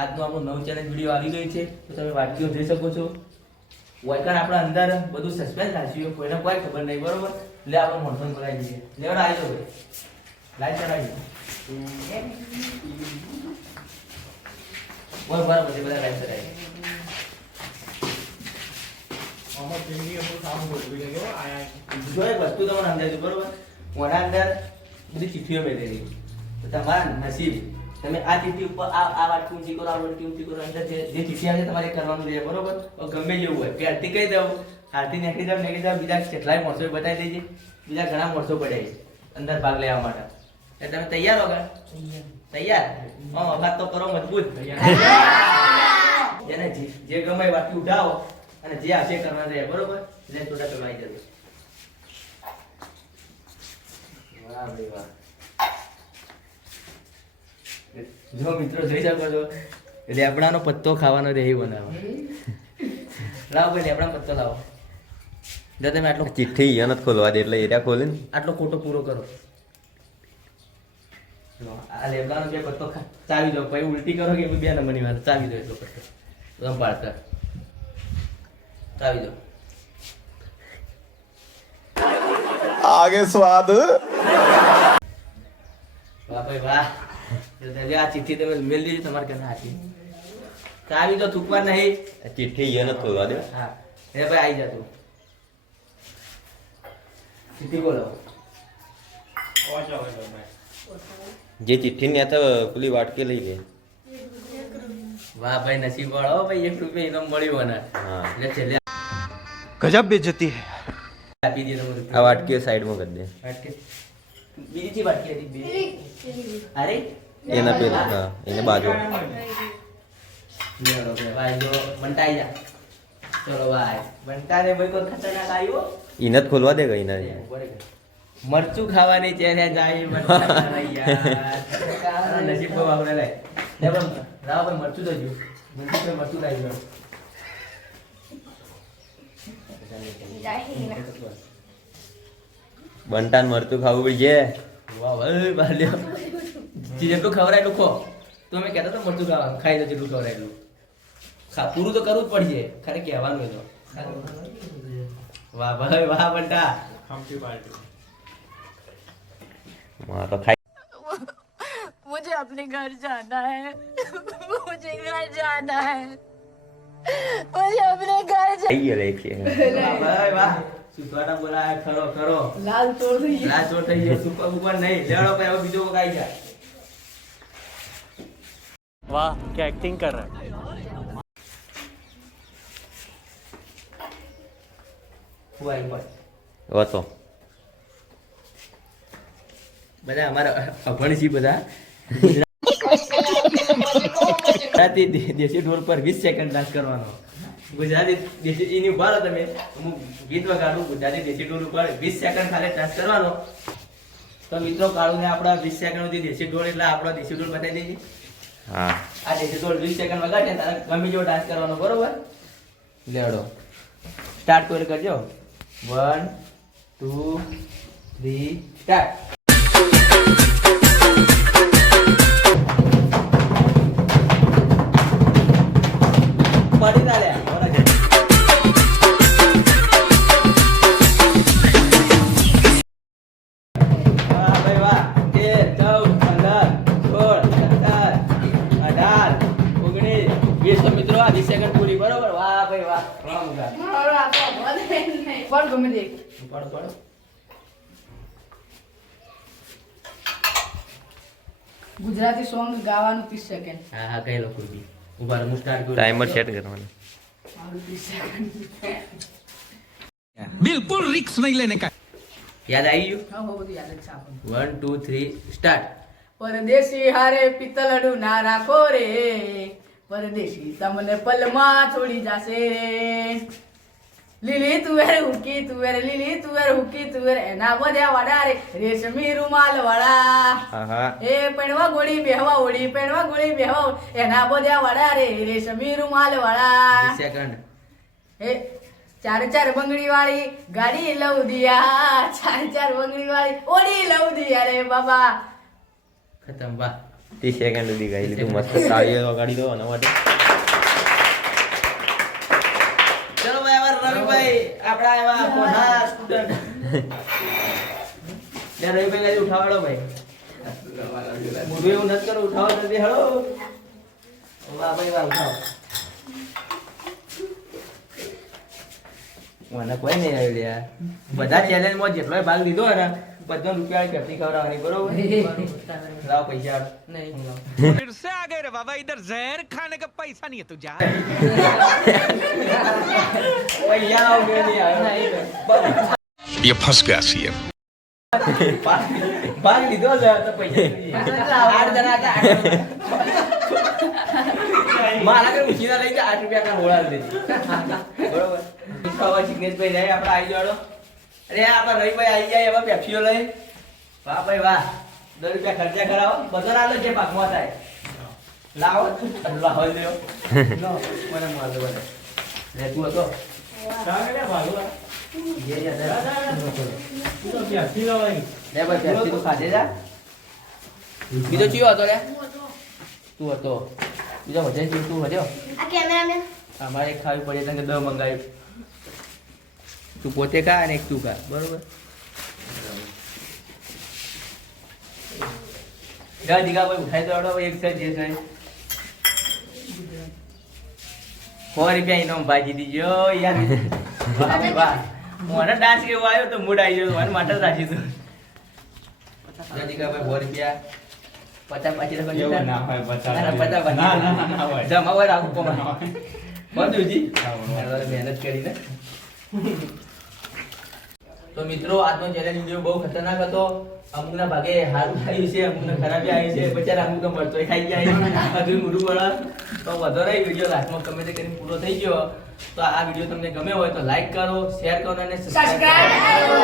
આજનો આપણો નવો ચેલેન્જ વિડીયો આવી ગઈ છે તો તમે વાટકીઓ જોઈ શકો છો. વાયકણ આપણા અંદર બધું સસ્પેન્સ રાખ્યું, કોઈને કોઈ ખબર નહીં, બરોબર? એટલે આપણે મોનસોન કરાવી દઈએ. લેવડ આવી જાવ, લાઈટ ચડાવી બોલ બરાબર બધે બધા લાઈટ ચડાવી. જો એક વસ્તુ તમને સમજાય છે, બરોબર? મોઢા અંદર બધી ચિઠ્ઠીઓ બેઠેલી, તો તમારા નસીબ તમે આ ચિઠ્ઠી ઉપર આ વાટકી ઊંચી કરો, આ વાટકી ઊંચી કરો, અંદર જે ચિઠ્ઠી આવે તમારે કરવાનું છે, બરોબર? ગમે જેવું હોય કે આરતી કહી દઉં, આરતી નાખી જાવ, બીજા કેટલાય મોરસો બતાવી દેજે, બીજા ઘણા મોરસો પડ્યા છે અંદર ભાગ લેવા માટે. એટલે તમે તૈયાર હો? તૈયાર? હા, વાત તો કરો મજબૂત. જેને જે ગમે વાટકી ઉઠાવો અને જે આવશે કરવા રહે, બરોબર? એટલે થોડા કરવાઈ જશે. વાહ ભાઈ વાહ. જો મિત્રો જોઈ શકો છો, લેબડાનો પત્તો ખાવાનો રહે બનાવો. લાવો ભાઈ, લેબડાનો પત્તો લાવો. જો તમે આટલો ચિઠ્ઠી યા નથી ખોલવા દે એટલે એરિયા ખોલે ને. આટલો ખોટો પૂરો કરો. આ લેબડાનો બે પત્તો ચાવી દો, પછી ઉલટી કરો કે બે નંબરની વાત. ચાવી દો એટલો પત્તો રંપાડતા ચાવી દો. આગે સ્વાદ. વાહ ભાઈ વાહ. આ ચિઠ્ઠી તમે મેળ દીધી તમારે કે હાથી ચાવી તો થૂકવા નહીં. ચિઠ્ઠી યા નથી ખોલવા દે. હા એ ભાઈ આવી જા તું. ચિઠ્ઠી બોલો. જે ચિઠ્ઠી ને હતા પેલી વાટકી લઈ લે. વાહ ભાઈ, નસીબ વાળો ભાઈ, 1 રૂપિયા ઇનામ મળ્યું ને. હા, એટલે છેલ્લે गजब बेइज्जती है. આપી દે તમે. આ વાટકીઓ સાઈડમાં કરી દે. વાટકી બીજી ચી વાટકી હતી બે. અરે એના પેલા હા, એને બાજુ. લેડો ભાઈ, જો બંટાઈ જા. ચલો ભાઈ, બંટા ને ભાઈ કોઈ ખતરનાક આવ્યો. એને જ ખોલવા દે ગઈ ના. મરચું ખાવાની ચેરે જાય મરચું યાર. નસીબ બહુ આપણે લાય. લે પણ રાવ ભાઈ મરચું તો જો. મરચું લાવી દો. બંટાન મરતું ખાવું પડશે. વાહ ભાઈ બાલ્યો. જેટલું ખવરાય એટલું ખો. તો અમે કહેતા તો મરચું ખાવા ખાઈ દો, જેટલું ખવરાય એટલું પૂરું તો કરવું જ પડશે. ખરે કહેવાનું તો. વાહ ભાઈ વાહ બંટા. મારો ખાઈ मुझे अपने घर जाना है. मुझे घर जाना है. मुझे अपने घर ખાઈ ગયો લે છે. વાહ ભાઈ વાહ. સુકવાટા બોલાય ખરો ખરો. લાલ ચોર થઈ ગયો. સુકવા ઉપર નહીં. લેડો ભાઈ, હવે બીજો વગાઈ જાય. वाह क्या एक्टिंग कर रहा है. વાહ ભાઈ. હતો બધા અમારા અભણ છે બધા. ગુજરાતી દેશી ઢોલ પર 20 સેકન્ડ ડાન્સ કરવાનો. ગુજરાતી દેશી એની ઉભા રહો તમે. હું ગીત વગાડું ગુજરાતી દેશી ઢોલ ઉપર 20 સેકન્ડ ખાલી ડાન્સ કરવાનો. તો મિત્રો કાળુને આપણા 20 સેકન્ડ સુધી દેશી ઢોલ એટલે આપણો દેશી ઢોલ બતાવી દેજે. હા, આ દેશી ઢોલ 20 સેકન્ડ વગાડે તારે ગમે જેવો ડાન્સ કરવાનો, બરોબર? લેવડો સ્ટાર્ટ કરી કરજો. 1 2 3 સ્ટાર્ટ. પાડી ના લે ઓરા કે. વાહ ભાઈ વાહ. 13 14 15 16 17 18 19 20 તો મિત્રો આ 20 સેકન્ડ પૂરી, બરોબર? વાહ ભાઈ વાહ. વાહ મુગા. પાડો. ગુજરાતી સોંગ ગાવાનું 30 સેકન્ડ. હા હા કઈ લોકો બી ઉભા રહો. હું સ્ટાર્ટ કરું. ટાઈમર સેટ કરવાનો. મારું 30 સેકન્ડ. बिल्कुल रिक्स नहीं लेने का. યાદ આવી ગયું? હા હો, બધું યાદ જ છે આપણને. 1 2 3 સ્ટાર્ટ. પરદેશી હારે પિત્તળડું ના રાખો રે. પરદેશી તમને પલમાં છોડી જાશે રે. લીલી તુવેર હુકી તુવેર, લીલી તુવેર હુકી તુવેર, એના બધા વડા રે રેશમી રૂમાલ વાળા. આહા, એ પેણવા ગોળી બેહવા ઓળી, પેણવા ગોળી બેહવા ઓળી, એના બધા વડા રે રેશમી રૂમાલ 20 વાળા. સેકન્ડ. એ 4 બંગડી વાળી ગાડી લઉં દિયા, 4 બંગડી વાળી ઓડી લઉં દિયા રે બાબા. ખતમ. વાહ. 30 સેકન્ડ સુધી ગાઈ લીધું મસ્ત તાળીઓ વગાડી દો આના માટે ચલો ભાઈ અમારા રવિભાઈ આપણા એવા કોના સ્ટુડન્ટ રવિભાઈ ઉઠાવાડો ભાઈ મોઢું એવું નથી કરો ઉઠાવો જલ્દી હળો વાહ ભાઈ વાહ ઉઠાવો મને કોઈ નહીં આવ્યું યાર બધા ચેલેન્જમાં જેટલો ભાગ લીધો હોય ને બધા રૂપિયા પેપ્સી ખવડાવવાની બરોબર લાવ પૈસા નહીં फिर से आ गए रे बाबा इधर जहर खाने का पैसा नहीं है तू जा પૈસા લાવ મેં નહીં આવ્યો ये फंस गया सीएम ભાગ લીધો છે તો પૈસા નહીં. 8 જણા હતા 8 મારા ઘરે ઉછીના લઈ જાય 8 રૂપિયા કા હોળા દેતી બરોબર ખાવા સિગ્નેચ ભાઈ જાય આપણે આવી જાડો અરે આપણા રવિભાઈ આવી જાય એમાં પેપ્સીઓ લઈ વાહ ભાઈ વાહ 10 રૂપિયા ખર્ચા કરાવો બધો ના લો જે ભાગમાં થાય લાવો લાવો દેવો લો મને માર દો મને લે તું હતો સાગરે ભાગવા ये ज्यादा तू तो प्यासी लावाई ले भाई प्यासी तो खादे जा બીજો ચિયો હતો લે તું હતો બીજો વધે છે તું વધ્યો આ કેમેરામેન અમારે ખાવી પડે તને 10 મંગાવી તું પોતે ખા અને એક તું ખા બરોબર ગા દીગા ભાઈ ઉઠાઈ દો એક છે જે છે 100 રૂપિયા ઇનામ ભાજી દીજો યાર વાહ ભાઈ વાહ મને ડાન્સ કેવો આવ્યો તો મૂડ આવી ગયો મને માટે રાખી દઉં જદીકા ભાઈ 100 રૂપિયા 50 પાછી રાખો ના હોય 50 ના હોય જમાવા રાખો કોમા બંધુજી મહેનત કરીને તો મિત્રો આજનો ચેલેન્જ વિડિયો બહુ ખતરનાક હતો અમુકના ભાગે હારું આવ્યું છે અમુકને ખરાબી આવી છે બચારા અમુક તો મરતોય ખાઈ ગયા હજુ મોઢું બળા તો વધુ રહી વિડિયો લાસ્ટમાં કમેન્ટ કરીને પૂરો થઈ ગયો તો આ વિડિયો તમને ગમ્યો હોય તો લાઈક કરો શેર કરો અને સબસ્ક્રાઇબ કરો